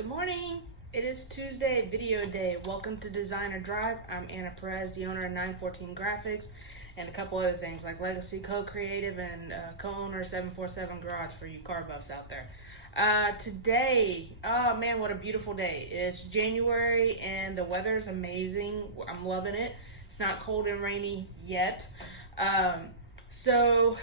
Good morning. It is Tuesday, video day. Welcome to Designer Drive. I'm Anna Perez, the owner of 914 Graphics, and a couple other things like Legacy Co-Creative and co-owner 747 Garage for you car buffs out there. Today, oh man, what a beautiful day. It's January and the weather is amazing. I'm loving it. It's not cold and rainy yet. So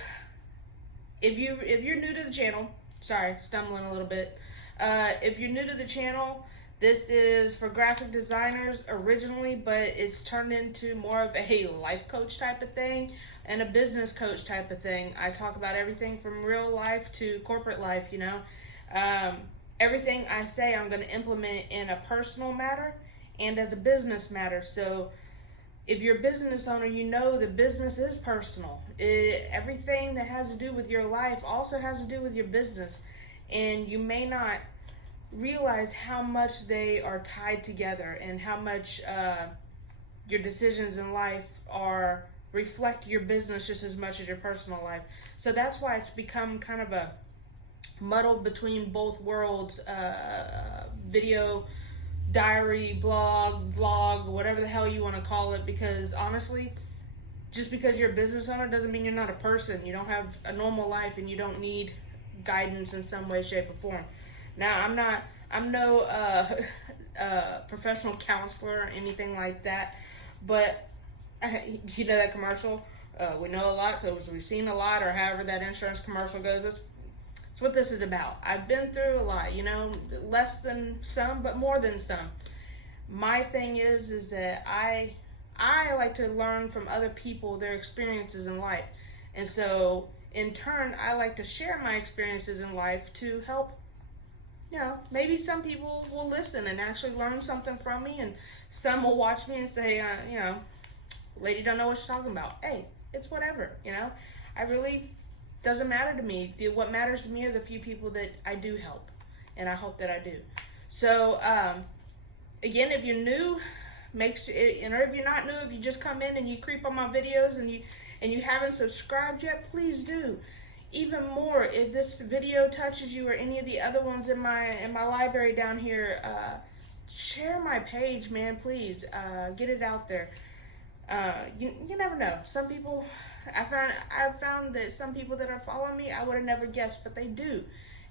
if you're new to the channel, sorry, stumbling a little bit. If you're new to the channel, this is for graphic designers originally, but it's turned into more of a life coach type of thing and a business coach type of thing. I talk about everything from real life to corporate life, Everything I say I'm going to implement in a personal matter and as a business matter. So if you're a business owner, you know that business is personal. Everything that has to do with your life also has to do with your business. And you may not realize how much they are tied together and how much your decisions in life reflect your business just as much as your personal life. So that's why it's become kind of a muddle between both worlds, video, diary, blog, vlog, whatever the hell you want to call it, because honestly, just because you're a business owner doesn't mean you're not a person. You don't have a normal life and you don't need guidance in some way, shape, or form. Now, I'm no professional counselor or anything like that, but you know that commercial, we know a lot because we've seen a lot, or however that insurance commercial goes. That's what this is about. I've been through a lot, less than some, but more than some. My thing is that I like to learn from other people, their experiences in life. And so in turn, I like to share my experiences in life to help, maybe some people will listen and actually learn something from me, and some will watch me and say, lady don't know what she's talking about. Hey, it's whatever, I really, doesn't matter to me. What matters to me are the few people that I do help, and I hope that I do. So, again, if you're new, make sure, or if you're not new, if you just come in and you creep on my videos and you haven't subscribed yet, please do. Even more, if this video touches you or any of the other ones in my library down here, share my page, man, please. Get it out there. You never know. Some people, I've found that some people that are following me, I would have never guessed, but they do.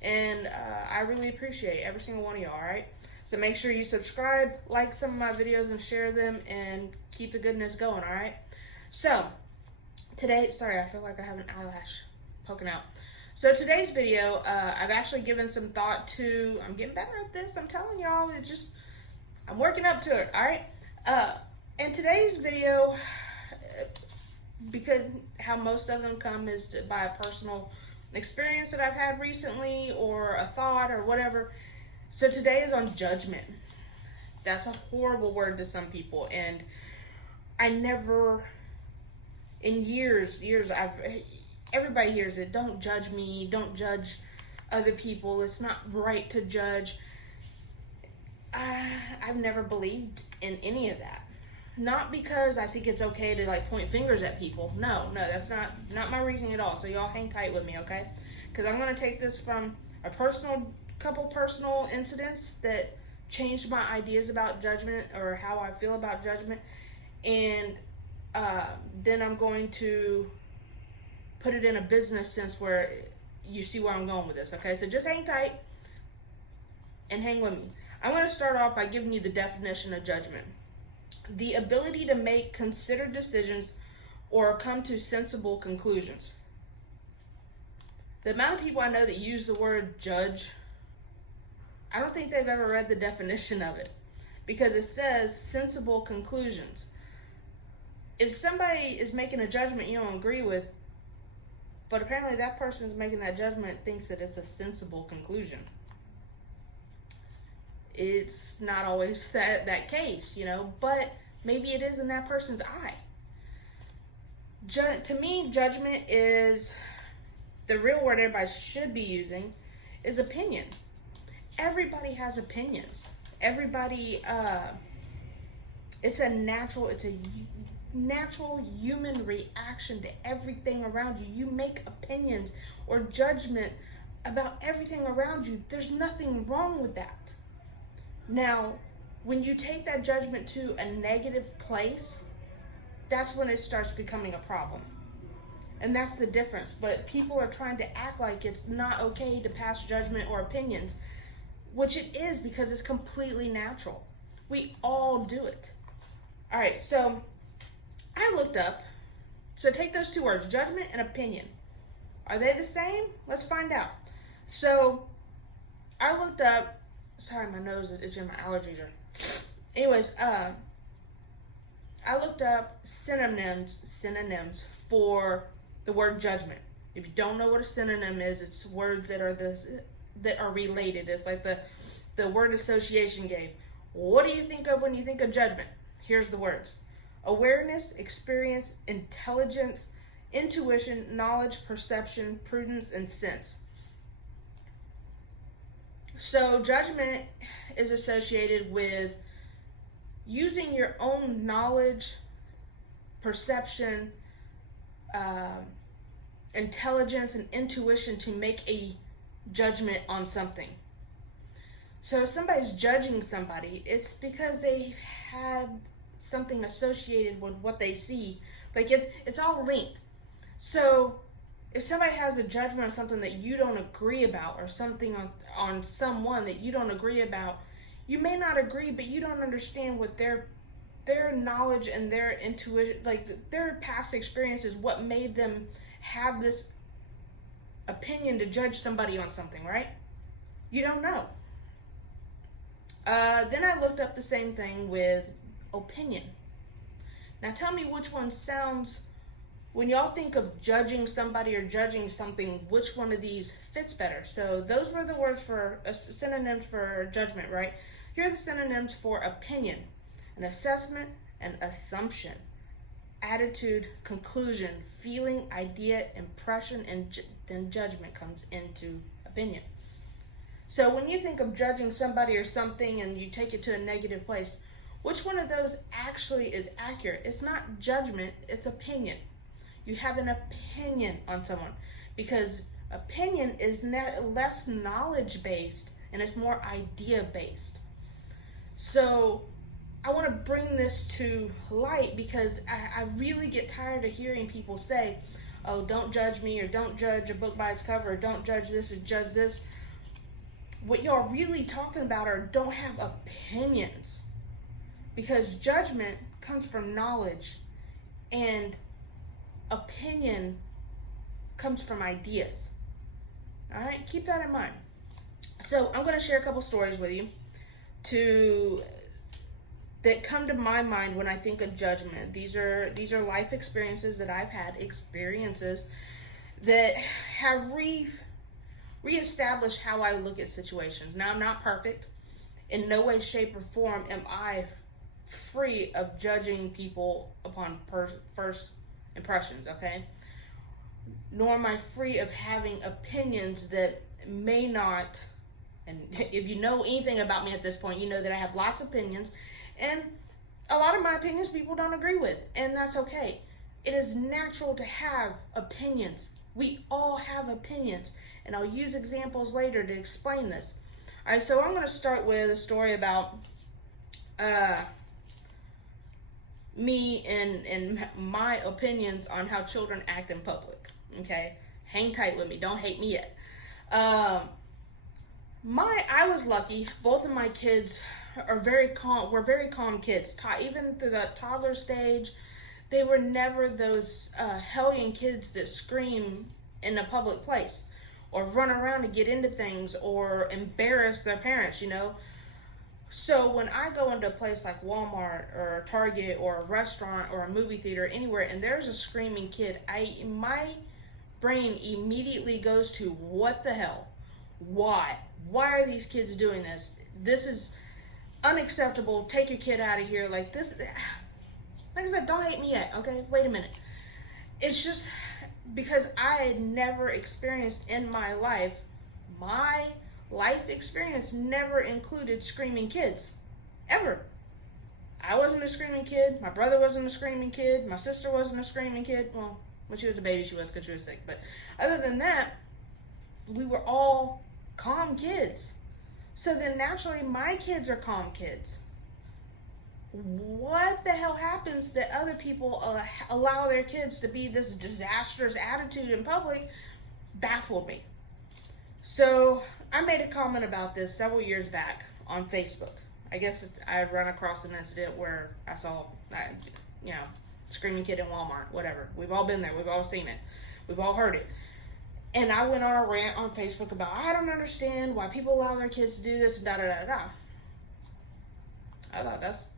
And I really appreciate every single one of y'all, alright? So make sure you subscribe, like some of my videos, and share them, and keep the goodness going, alright? So, today, sorry, I feel like I have an eyelash poking out. So today's video, I've actually given some thought to, I'm getting better at this, I'm telling y'all, I'm working up to it, alright? In today's video, because how most of them come is by a personal experience that I've had recently, or a thought, or whatever. So today is on judgment. That's a horrible word to some people, and I never, in years, everybody hears it. Don't judge me. Don't judge other people. It's not right to judge. I've never believed in any of that. Not because I think it's okay to point fingers at people. No, that's not my reasoning at all. So y'all hang tight with me, okay? Because I'm going to take this from a couple personal incidents that changed my ideas about judgment, or how I feel about judgment, and then I'm going to put it in a business sense where you see where I'm going with this, okay? So just hang tight and hang with me. I'm going to start off by giving you the definition of judgment. The ability to make considered decisions or come to sensible conclusions. The amount of people I know that use the word judge, I don't think they've ever read the definition of it, because it says sensible conclusions. If somebody is making a judgment you don't agree with, but apparently that person is making that judgment thinks that it's a sensible conclusion, it's not always that case, but maybe it is in that person's eye. To me, judgment is, the real word everybody should be using is opinion. Everybody has opinions. Everybody, it's a natural human reaction to everything around you. You make opinions or judgment about everything around you. There's nothing wrong with that. Now, when you take that judgment to a negative place, that's when it starts becoming a problem. And that's the difference. But people are trying to act like it's not okay to pass judgment or opinions, which it is, because it's completely natural. We all do it. All right, so I looked up. So take those two words, judgment and opinion. Are they the same? Let's find out. So I looked up. Sorry, my nose is itching. My allergies are. Anyways, I looked up synonyms for the word judgment. If you don't know what a synonym is, it's words that are related. It's like the word association game. What do you think of when you think of judgment? Here's the words: awareness, experience, intelligence, intuition, knowledge, perception, prudence, and sense. So judgment is associated with using your own knowledge, perception, intelligence, and intuition to make a judgment on something. So if somebody's judging somebody, it's because they've had something associated with what they see. Like it's all linked. So if somebody has a judgment on something that you don't agree about, or something on someone that you don't agree about, you may not agree, but you don't understand what their knowledge and their intuition, like their past experiences, what made them have this opinion to judge somebody on something, right? You don't know. Then I looked up the same thing with opinion. Now tell me which one sounds, when y'all think of judging somebody or judging something, which one of these fits better? So those were the words for synonyms for judgment, right? Here are the synonyms for opinion: an assessment, an assumption, attitude, conclusion, feeling, idea, impression, and then judgment comes into opinion. So when you think of judging somebody or something and you take it to a negative place, which one of those actually is accurate? It's not judgment, it's opinion. You have an opinion on someone, because opinion is less knowledge based and it's more idea based. So I want to bring this to light, because I really get tired of hearing people say, oh, don't judge me, or don't judge a book by its cover, or don't judge this or judge this. What y'all really talking about are don't have opinions, because judgment comes from knowledge and opinion comes from ideas. All right, keep that in mind. So I'm going to share a couple stories with you that come to my mind when I think of judgment. These are life experiences that I've had, experiences that have reestablished how I look at situations. Now, I'm not perfect. In no way, shape, or form am I free of judging people upon first impressions, okay? Nor am I free of having opinions that may not, and if you know anything about me at this point, you know that I have lots of opinions, and a lot of my opinions people don't agree with, and that's okay. It is natural to have opinions. We all have opinions, and I'll use examples later to explain this. All right, so I'm going to start with a story about me and my opinions on how children act in public. Okay, hang tight with me. Don't hate me yet. I was lucky. Both of my kids are very calm. Were very calm kids. Even through the toddler stage, they were never those hellion kids that scream in a public place or run around to get into things or embarrass their parents, you know. So when I go into a place like Walmart or Target or a restaurant or a movie theater, anywhere, and there's a screaming kid, my brain immediately goes to, what the hell? Why? Why are these kids doing this? This is unacceptable. Take your kid out of here. Like this, like I said, don't hate me yet, okay? Wait a minute. It's just because I had never experienced in my life experience never included screaming kids, ever. I wasn't a screaming kid. My brother wasn't a screaming kid. My sister wasn't a screaming kid. Well, when she was a baby, she was, because she was sick. But other than that, we were all calm kids. So then naturally my kids are calm kids. What the hell happens that other people allow their kids to be this disastrous attitude in public baffled me. So I made a comment about this several years back on Facebook. I guess I had run across an incident where I saw, screaming kid in Walmart, whatever. We've all been there. We've all seen it. We've all heard it. And I went on a rant on Facebook about, I don't understand why people allow their kids to do this, da da da da. I thought that's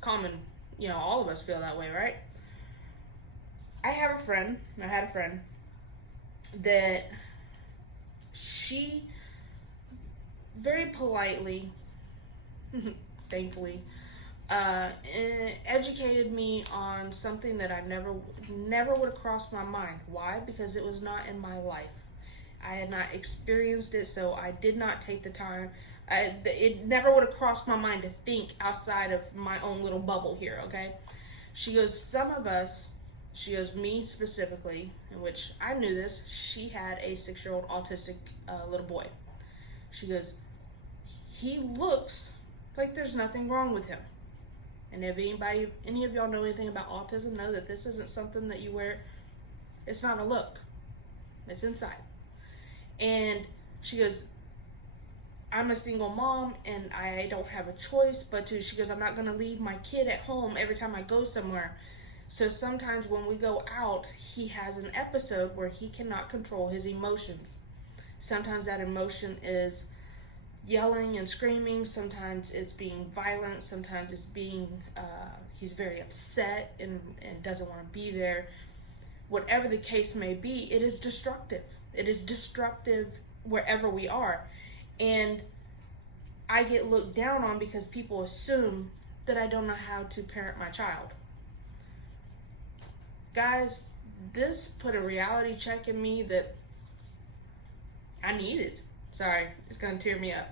common. All of us feel that way, right? I had a friend that she very politely, thankfully, educated me on something that I never would have crossed my mind. Why? Because it was not in my life. I had not experienced it, so I did not take the time. It never would have crossed my mind to think outside of my own little bubble here, okay? She goes, some of us, she goes, me specifically, in which I knew this, she had a 6-year-old autistic little boy. She goes, he looks like there's nothing wrong with him. And if any of y'all know anything about autism, know that this isn't something that you wear. It's not a look. It's inside. And she goes, I'm a single mom and I don't have a choice but to, she goes, I'm not going to leave my kid at home every time I go somewhere. So sometimes when we go out, he has an episode where he cannot control his emotions. Sometimes that emotion is yelling and screaming. Sometimes it's being violent. Sometimes it's being, he's very upset and doesn't want to be there. Whatever the case may be, it is destructive. It is destructive wherever we are. And I get looked down on because people assume that I don't know how to parent my child. Guys, this put a reality check in me that I needed. Sorry, it's going to tear me up.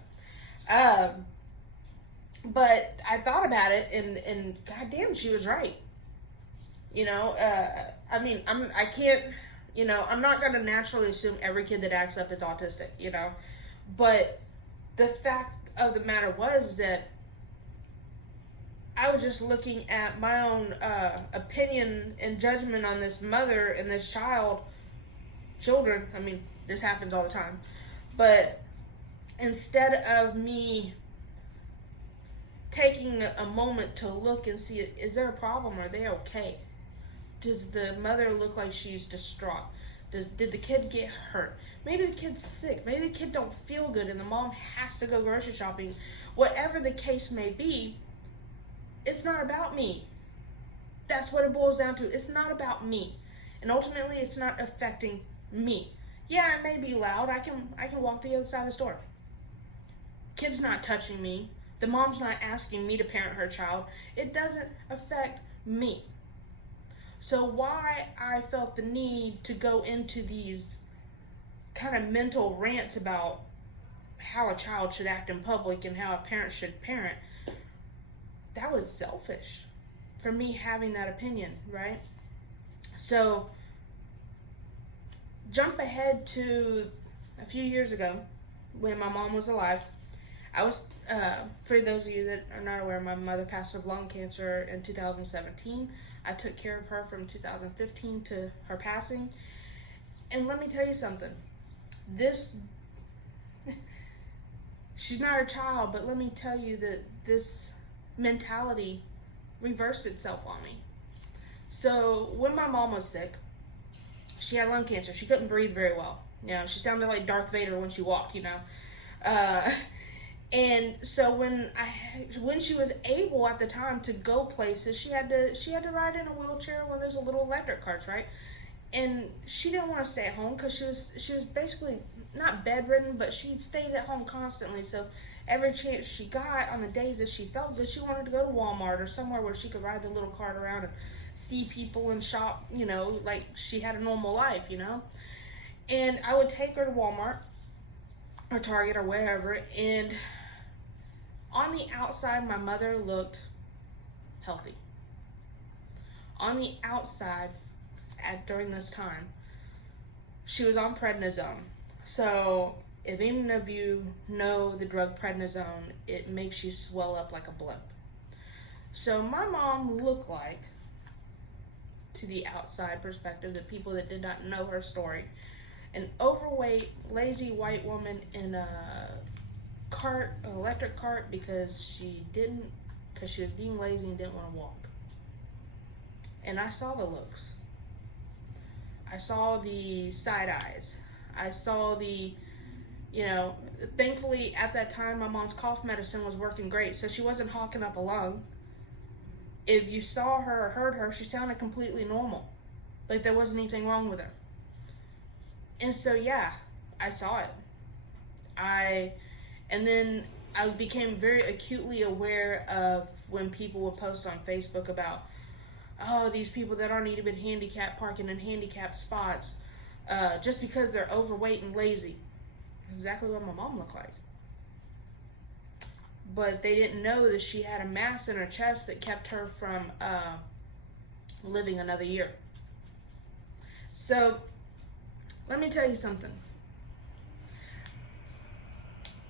But I thought about it and goddamn, she was right. I can't, I'm not going to naturally assume every kid that acts up is autistic, but the fact of the matter was that I was just looking at my own opinion and judgment on this mother and this children. I mean, this happens all the time. But instead of me taking a moment to look and see, is there a problem? Are they okay? Does the mother look like she's distraught? Did the kid get hurt? Maybe the kid's sick. Maybe the kid don't feel good and the mom has to go grocery shopping. Whatever the case may be, it's not about me. That's what it boils down to. It's not about me. And ultimately, it's not affecting me. Yeah, it may be loud. I can walk to the other side of the store. Kid's not touching me. The mom's not asking me to parent her child. It doesn't affect me. So why I felt the need to go into these kind of mental rants about how a child should act in public and how a parent should parent, that was selfish for me having that opinion, right? So jump ahead to a few years ago when my mom was alive. I was, for those of you that are not aware, my mother passed of lung cancer in 2017. I took care of her from 2015 to her passing. And let me tell you something. She's not her child, but let me tell you that this mentality reversed itself on me. So when my mom was sick, she had lung cancer. She couldn't breathe very well. She sounded like Darth Vader when she walked, And so when she was able at the time to go places, she had to ride in a wheelchair when there's a little electric carts, right? And she didn't want to stay at home because she was basically not bedridden, but she stayed at home constantly. So every chance she got on the days that she felt good, she wanted to go to Walmart or somewhere where she could ride the little cart around and see people and shop, like she had a normal life, And I would take her to Walmart or Target or wherever, and on the outside, my mother looked healthy. On the outside, during this time, she was on prednisone. So If any of you know the drug prednisone, it makes you swell up like a blimp. So my mom looked like, to the outside perspective, the people that did not know her story, an overweight, lazy white woman in a cart, an electric cart, because she was being lazy and didn't want to walk. And I saw the looks. I saw the side eyes. I saw the, thankfully at that time my mom's cough medicine was working great, so she wasn't hawking up a lung. If you saw her or heard her, she sounded completely normal. Like there wasn't anything wrong with her. And so yeah, I saw it. And then I became very acutely aware of when people would post on Facebook about, oh, these people that aren't even handicapped parking in handicapped spots just because they're overweight and lazy. Exactly what my mom looked like. But they didn't know that she had a mass in her chest that kept her from living another year. So, let me tell you something.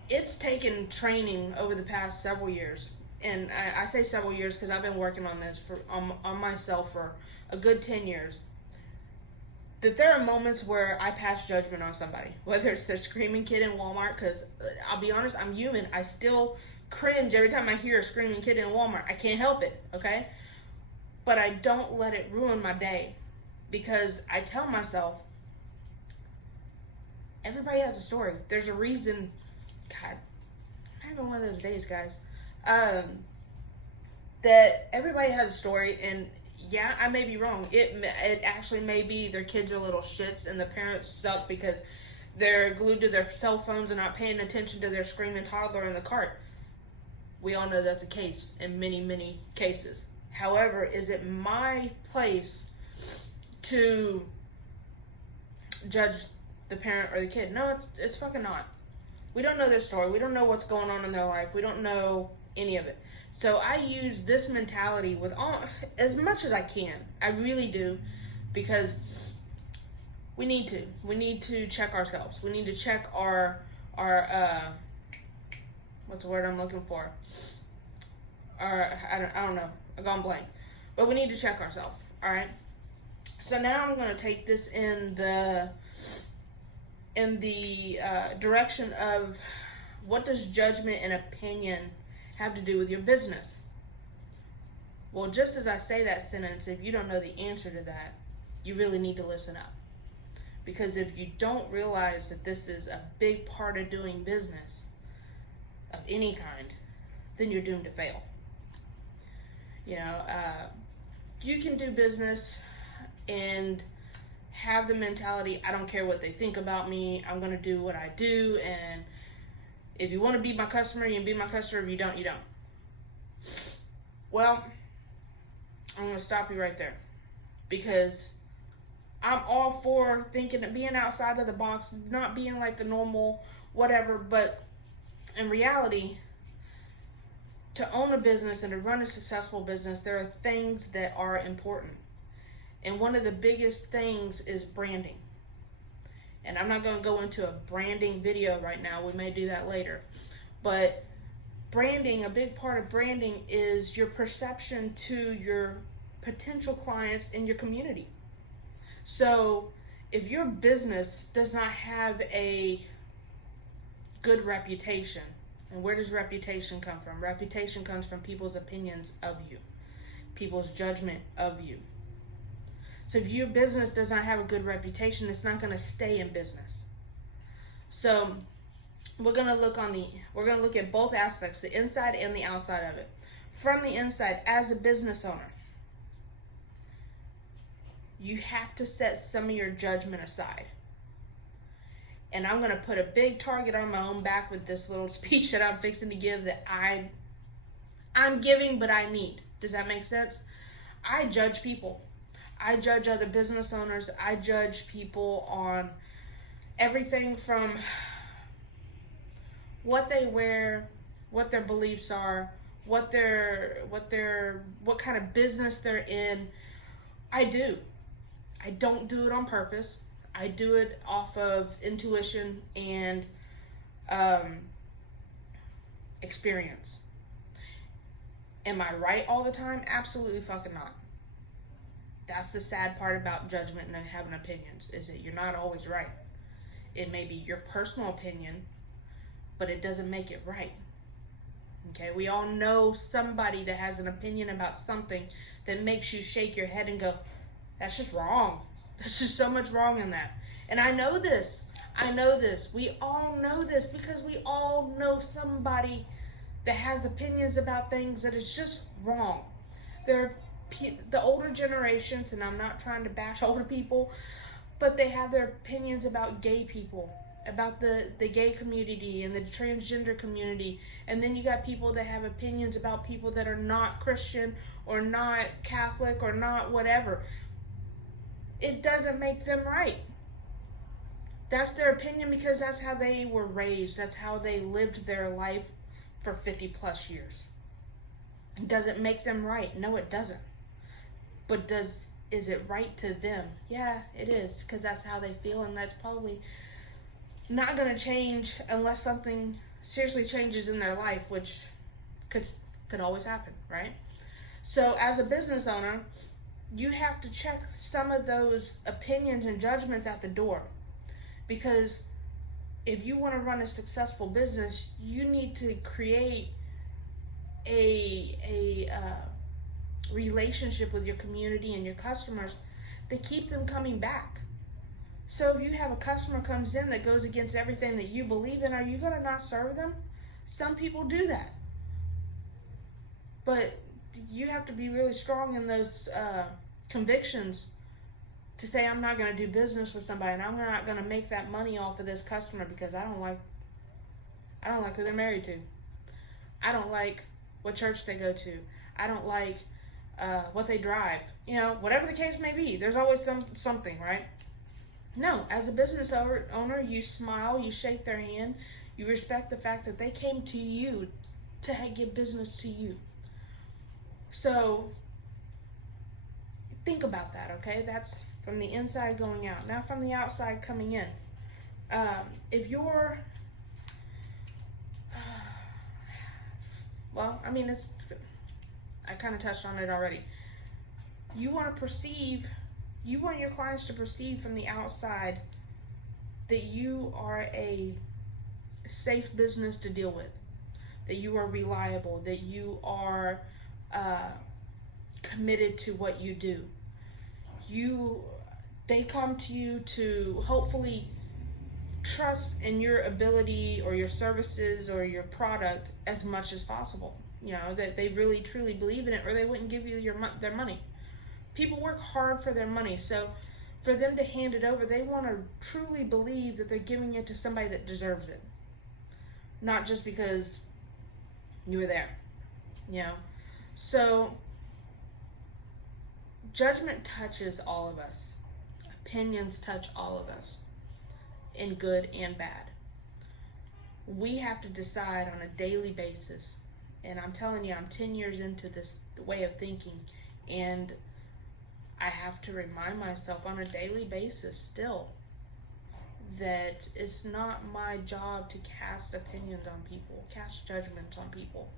It's taken training over the past several years. And I say several years because I've been working on this on myself for a good 10 years. That there are moments where I pass judgment on somebody. Whether it's the screaming kid in Walmart, because I'll be honest, I'm human. I still cringe every time I hear a screaming kid in Walmart. I can't help it, okay? But I don't let it ruin my day. Because I tell myself, everybody has a story. There's a reason. God, I'm having one of those days, guys. That everybody has a story, and yeah, I may be wrong. It actually may be their kids are little shits and the parents suck because they're glued to their cell phones and not paying attention to their screaming toddler in the cart. We all know that's a case in many, many cases. However, is it my place to judge the parent or the kid? No, it's fucking not. We don't know their story. We don't know what's going on in their life. We don't know any of it. So I use this mentality with as much as I can. I really do, because we need to. We need to check ourselves. We need to check our what's the word I'm looking for? I don't know. I've gone blank. But we need to check ourselves. All right. So now I'm going to take this in the direction of, what does judgment and opinion have to do with your business? Well, just as I say that sentence, if you don't know the answer to that, you really need to listen up. Because if you don't realize that this is a big part of doing business of any kind, then you're doomed to fail. You can do business and have the mentality, I don't care what they think about me, I'm going to do what I do, and if you want to be my customer, you can be my customer. If you don't, you don't. Well, I'm going to stop you right there, because I'm all for thinking of being outside of the box, not being like the normal whatever, but in reality, to own a business and to run a successful business, there are things that are important. And one of the biggest things is branding. And I'm not going to go into a branding video right now. We may do that later. But branding, a big part of branding is your perception to your potential clients in your community. So if your business does not have a good reputation, and where does reputation come from? Reputation comes from people's opinions of you, people's judgment of you. So if your business does not have a good reputation, it's not going to stay in business. So we're going to look at both aspects, the inside and the outside of it. From the inside, as a business owner, you have to set some of your judgment aside. And I'm going to put a big target on my own back with this little speech that I'm fixing to give, that I'm giving, but I need. Does that make sense? I judge people. I judge other business owners. I judge people on everything from what they wear, what their beliefs are, what kind of business they're in. I do. I don't do it on purpose. I do it off of intuition and experience. Am I right all the time? Absolutely fucking not. That's the sad part about judgment and having opinions, is that you're not always right. It may be your personal opinion, but it doesn't make it right. Okay, we all know somebody that has an opinion about something that makes you shake your head and go, that's just wrong. There's just so much wrong in that. And I know this. We all know this because we all know somebody that has opinions about things that is just wrong. They're the older generations, and I'm not trying to bash older people, but they have their opinions about gay people, about the gay community and the transgender community. And then you got people that have opinions about people that are not Christian or not Catholic or not whatever. It doesn't make them right. That's their opinion because that's how they were raised. That's how they lived their life for 50 plus years. It doesn't make them right. No, it doesn't. But is it right to them? Yeah, it is, because that's how they feel, and that's probably not going to change unless something seriously changes in their life, which could always happen, right? So as a business owner, you have to check some of those opinions and judgments at the door, because if you want to run a successful business, you need to create a relationship with your community and your customers that keep them coming back. So if you have a customer comes in that goes against everything that you believe in, are you going to not serve them? Some people do that. But you have to be really strong in those convictions to say, I'm not going to do business with somebody, and I'm not going to make that money off of this customer because I don't like who they're married to. I don't like what church they go to. I don't like what they drive. You know, whatever the case may be, there's always something, right? No, as a business owner, you smile, you shake their hand, you respect the fact that they came to you to give business to you. So think about that, okay? That's from the inside going out. Now from the outside coming in. If you're, well, I mean, I kind of touched on it already. You want your clients to perceive from the outside that you are a safe business to deal with, that you are reliable, that you are committed to what you do. They come to you to hopefully trust in your ability or your services or your product as much as possible. You know, that they really truly believe in it, or they wouldn't give you their money. People work hard for their money, so for them to hand it over, they want to truly believe that they're giving it to somebody that deserves it, not just because you were there, you know. So judgment touches all of us. Opinions touch all of us, in good and bad. We have to decide on a daily basis, and I'm telling you, I'm 10 years into this way of thinking, and I have to remind myself on a daily basis still that it's not my job to cast opinions on people, cast judgments on people.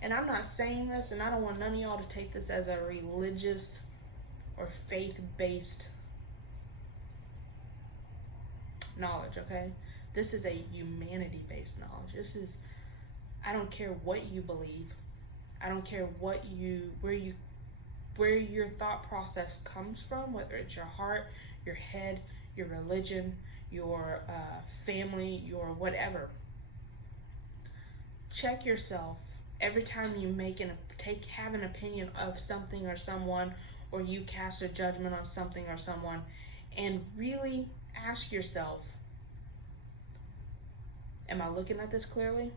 And I'm not saying this, and I don't want none of y'all to take this as a religious or faith-based knowledge, okay? This is a humanity-based knowledge. I don't care what you believe. I don't care where your thought process comes from, whether it's your heart, your head, your religion, your family, your whatever. Check yourself every time you have an opinion of something or someone, or you cast a judgment on something or someone, and really ask yourself, am I looking at this clearly?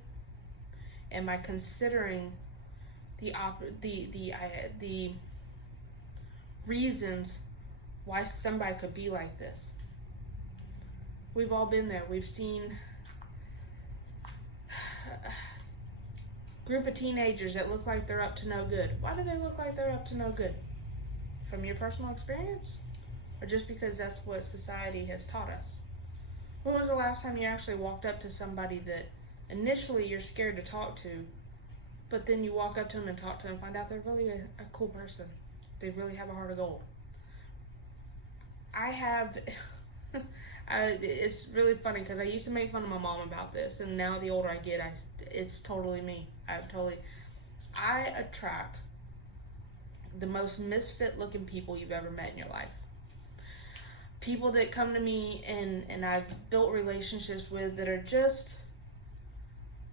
Am I considering the reasons why somebody could be like this? We've all been there. We've seen a group of teenagers that look like they're up to no good. Why do they look like they're up to no good? From your personal experience? Or just because that's what society has taught us? When was the last time you actually walked up to somebody that initially you're scared to talk to, but then you walk up to them and talk to them and find out they're really a cool person. They really have a heart of gold. I have, it's really funny because I used to make fun of my mom about this, and now the older I get, it's totally me. I attract the most misfit looking people you've ever met in your life. People that come to me and I've built relationships with that are just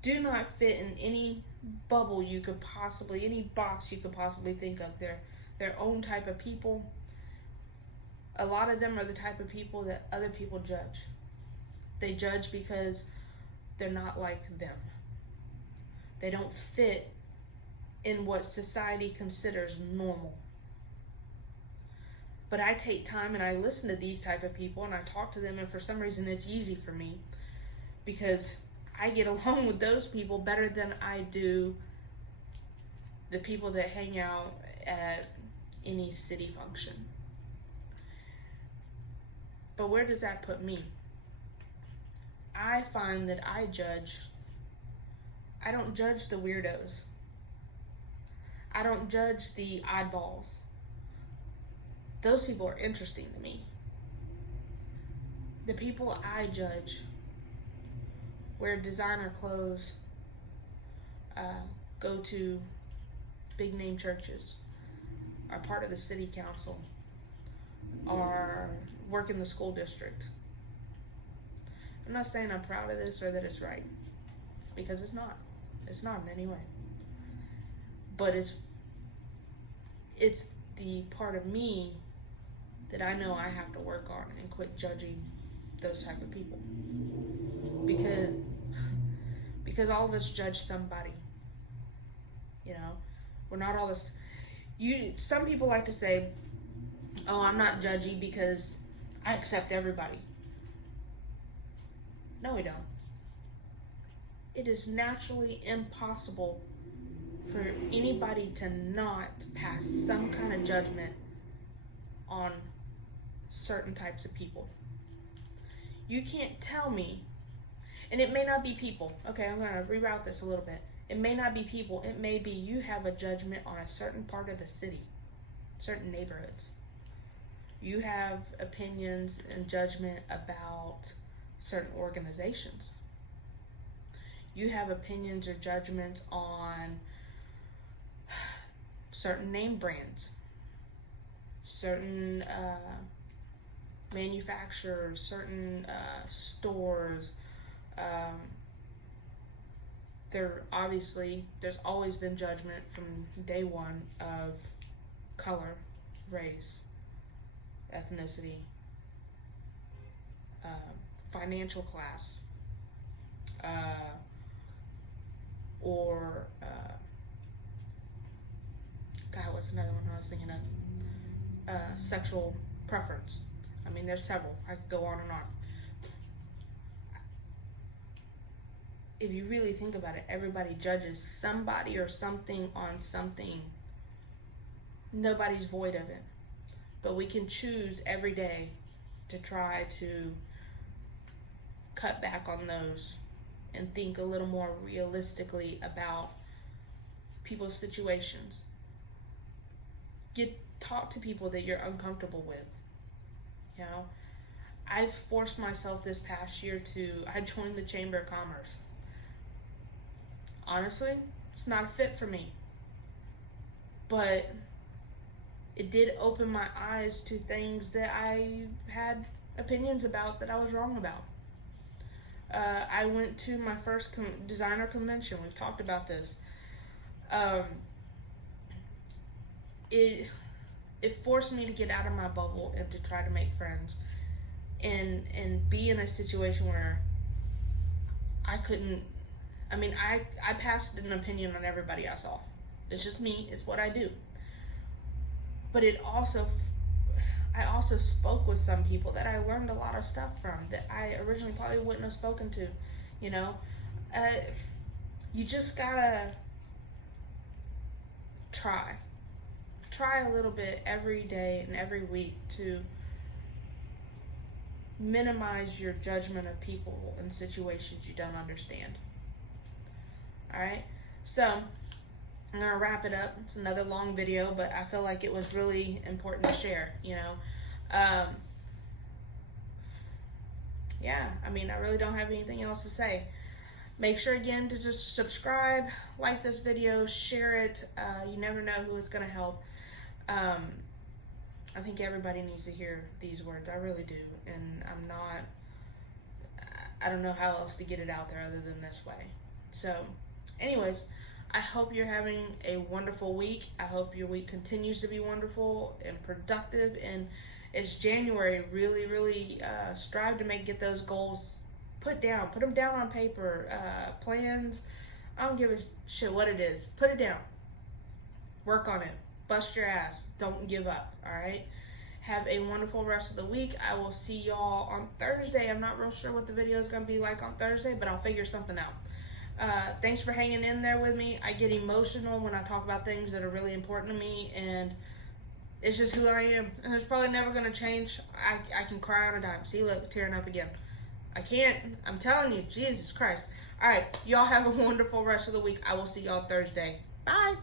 do not fit in any bubble you could possibly, any box you could possibly think of. They're their own type of people. A lot of them are the type of people that other people judge. They judge because they're not like them. They don't fit in what society considers normal. But I take time and I listen to these type of people and I talk to them, and for some reason it's easy for me because I get along with those people better than I do the people that hang out at any city function. But where does that put me? I find that I don't judge the weirdos. I don't judge the oddballs. Those people are interesting to me. The people I judge wear designer clothes, go to big name churches, are part of the city council, or work in the school district. I'm not saying I'm proud of this or that it's right, because it's not. It's not in any way. But it's the part of me that I know I have to work on and quit judging those type of people. Because all of us judge somebody. You know, we're not all this. Some people like to say, "Oh, I'm not judgy because I accept everybody." No, we don't. It is naturally impossible for anybody to not pass some kind of judgment on certain types of people. You can't tell me, and it may not be people. Okay, I'm going to reroute this a little bit. It may not be people. It may be you have a judgment on a certain part of the city, certain neighborhoods. You have opinions and judgment about certain organizations. You have opinions or judgments on certain name brands, certain manufacturers, certain stores. There's always been judgment from day one of color, race, ethnicity, financial class, or what's another one I was thinking of? Sexual preference. I mean, there's several. I could go on and on. If you really think about it, everybody judges somebody or something on something. Nobody's void of it. But we can choose every day to try to cut back on those and think a little more realistically about people's situations. Talk to people that you're uncomfortable with. You know, I've forced myself this past year I joined the Chamber of Commerce. Honestly, it's not a fit for me. But it did open my eyes to things that I had opinions about that I was wrong about. I went to my first designer convention. We've talked about this. It forced me to get out of my bubble and to try to make friends and be in a situation where I passed an opinion on everybody I saw. It's just me. It's what I do. But I also spoke with some people that I learned a lot of stuff from that I originally probably wouldn't have spoken to. You know, you just gotta try a little bit every day and every week to minimize your judgment of people in situations you don't understand. All right, so I'm gonna wrap it up. It's another long video, but I feel like it was really important to share. Yeah, I mean, I really don't have anything else to say. Make sure again to just subscribe, like this video, share it. You never know who it's gonna help. I think everybody needs to hear these words. I really do, and I don't know how else to get it out there other than this way. So, anyways, I hope you're having a wonderful week. I hope your week continues to be wonderful and productive. And it's January. Really, really strive to get those goals put them down on paper. Plans. I don't give a shit what it is. Put it down. Work on it. Bust your ass. Don't give up. All right. Have a wonderful rest of the week. I will see y'all on Thursday. I'm not real sure what the video is going to be like on Thursday, but I'll figure something out. Thanks for hanging in there with me. I get emotional when I talk about things that are really important to me, and it's just who I am. And it's probably never going to change. I can cry on a dime. See, look, tearing up again. I can't. I'm telling you, Jesus Christ. All right, y'all have a wonderful rest of the week. I will see y'all Thursday. Bye.